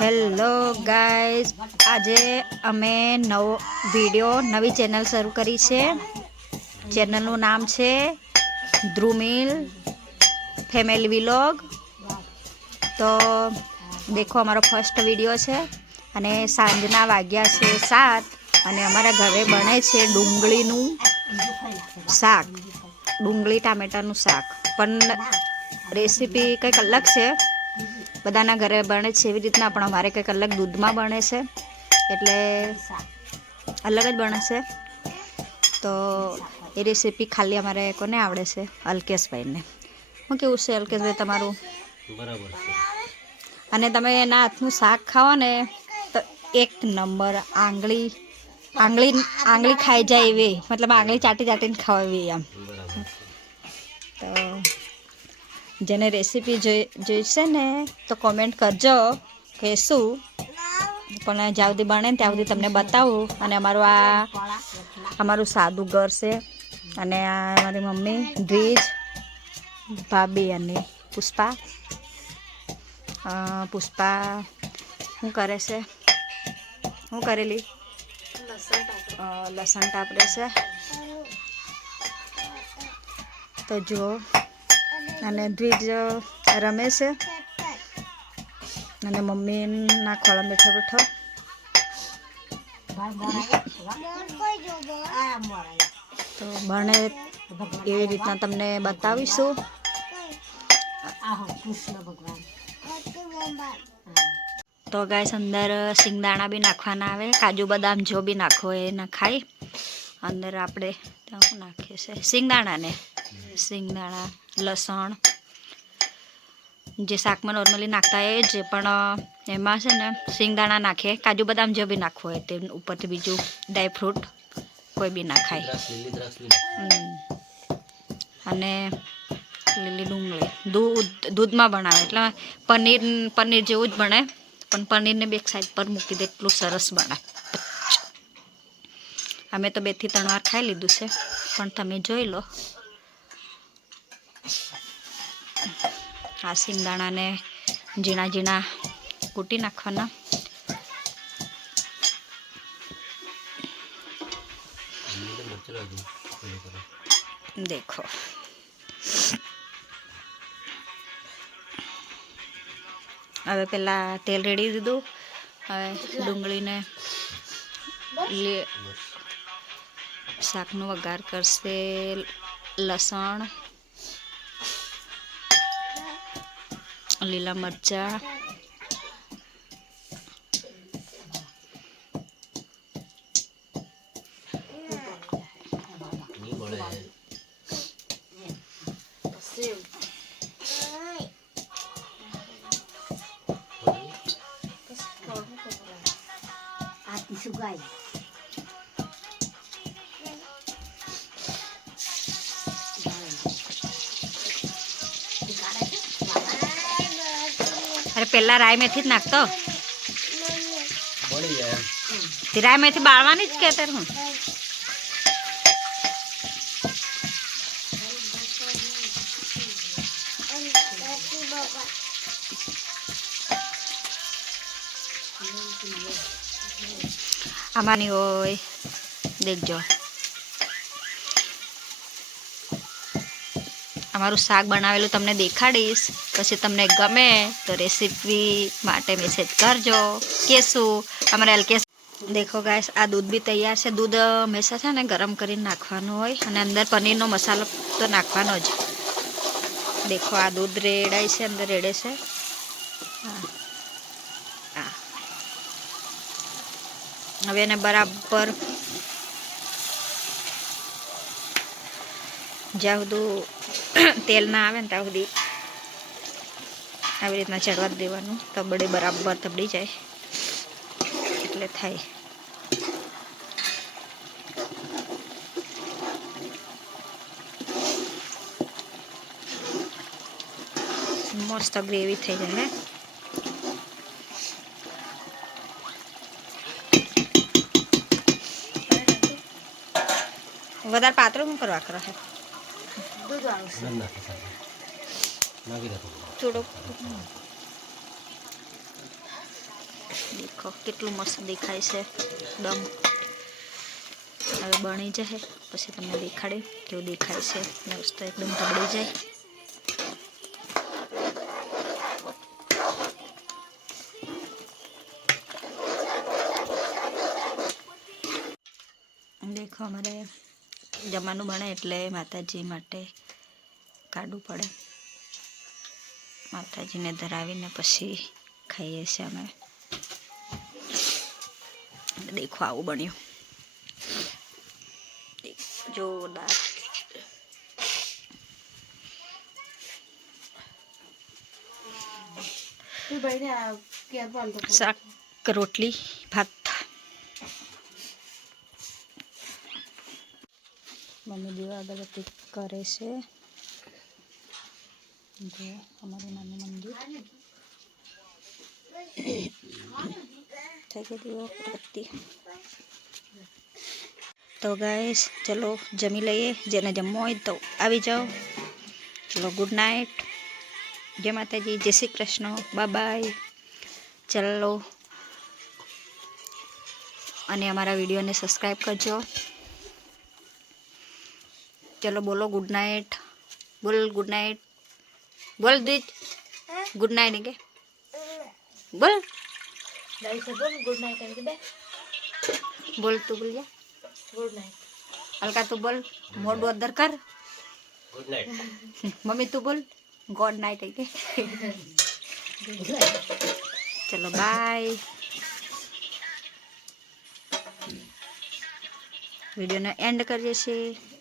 Hello guys, આજે અમે નવી ચેનલ શરૂ કરી છે. ચેનલનું નામ છે ધ્રુમિલ ફેમિલી વ્લોગ. તો દેખો, અમારો ફર્સ્ટ વિડીયો છે અને સાંજના વાગ્યા છે 7 અને અમારા ઘરે બને છે ડુંગળીનું શાક, ડુંગળી ટામેટાનું શાક. પણ રેસીપી કંઈક અલગ છે. બધાના ઘરે બને છે એવી રીતના, પણ અમારે કંઈક અલગ દૂધમાં બને છે, એટલે અલગ જ બને છે. તો એ રેસીપી ખાલી અમારે કોને આવડે છે? અલ્કેશભાઈને. શું કેવું છે અલ્કેશભાઈ તમારું? બરાબર છે. અને તમે એના હાથનું શાક ખાઓ ને તો એક નંબર. આંગળી ખાઈ જાય એવી, મતલબ આંગળી ચાટી ચાટીને ખાવા એવી આમ. બરાબર છે. તો જેને રેસીપી જોઈશે ને તો કોમેન્ટ કરજો કે શું. પણ જ્યાં સુધી બને ને ત્યાં સુધી તમને બતાવું. અને અમારું સાદું ઘર છે. અને આ મારી મમ્મી દ્વિજ, ભાભી અને પુષ્પા. પુષ્પા શું કરે છે? શું કરેલી? લસણ ટાપરે છે. તો જુઓ, અને દ્વિજ રમે છે અને મમ્મી ના ખોળામાં બેઠો. તો બને એવી રીતના તમને બતાવીશું. તો ગાઈસ, અંદર સિંગદાણા બી નાખવાના આવે, કાજુ બદામ જો બી નાખો એ નખાય. અંદર આપણે શું નાખીએ છે? સિંગદાણા, લસણ, જે શાકમાં નોર્મલી નાખતા એ જ, પણ એમાં છે ને સિંગદાણા નાખીએ. કાજુ બદામ જો બી નાખવો હોય તે ઉપરથી બીજું ડ્રાયફ્રૂટ કોઈ બી નાખાય. અને લીલી ડુંગળી દૂધમાં બનાવે એટલે પનીર જેવું જ બને, પણ પનીરને બે સાઈડ પર મૂકી દે એટલું સરસ બને. અમે તો 2 થી 3 વાર ખાઈ લીધું છે, પણ તમે જોઈ લો. આ સિંગદાણાને ઝીણા ઝીણા કૂટી નાખવાના. દેખો, હવે પેલા તેલ રેડી દીધું. હવે ડુંગળીને શાકનો વઘાર કરશે. લસણ, લીલા મરચાં, અરે પેલા રાય મેથી જ નાખતો. રાય મેથી બાળવાની જ કે હું. આમાંની હોય દેખજો. અમારું શાક બનાવેલું તમને દેખાડીશ. પછી તમને ગમે તો રેસીપી માટે મેસેજ કરજો. કેશું અમારે એલકેસ. દેખો ગાઈસ, આ દૂધ બી તૈયાર છે. દૂધ હંમેશા છે ને ગરમ કરીને નાખવાનું હોય, અને અંદર પનીરનો મસાલો તો નાખવાનો જ. દેખો, આ દૂધ રેડાય છે, અંદર રેડે છે. હવે એને બરાબર જ્યાં સુધી તેલ ના આવે ને ત્યાં સુધી આવી રીતના ચડવા દેવાનું. તબડે બરાબર તબડી જાય એટલે થાય. મસ્ત ગ્રેવી થઈ જાય. વધારે પાતળું શું કરવા કરે છે? દૂધ વાળું થોડુંક દેખો કેટલું મસ્ત દેખાય છે દમ. હવે બની જશે પછી તમને દેખાડે કેવું દેખાય છે. મસ્ત એકદમ તબડી જાય. દેખો અમારે જમવાનું બને એટલે માતાજી માટે કાઢવું પડે. માતાજીને ધરાવીને પછી ખાઈએ છીએ અમે. દેખો આવું બન્યું જોરદાર. શાક રોટલી ભાત. મમ્મી દીવા અગરબત્તી કરે છે. જો અમારું નાનું મંદિર થઈ ગઈ દીવા અગરબત્તી. તો ગાઈસ ચલો જમી લઈએ. જેને જમવું હોય તો આવી જાઓ. ચલો ગુડ નાઇટ. જય માતાજી. જય શ્રી કૃષ્ણ. Bye bye. ચલો અને અમારા વિડીયોને સબસ્ક્રાઈબ કરજો. ચલો બોલો ગુડ નાઇટ. બોલ ગુડ નાઇટ. બોલ દીજ ગુડ નાઇટ કે બોલ. ગુડ નાઇટ દે. બોલ તું બોલ જા. Good night. હલકા તું બોલ. મોઢું અદર કર. Good night. મમ્મી તું બોલ ગોડ નાઇટ કે. ચલો બાય. વિડીયોને એન્ડ કરીએ છીએ.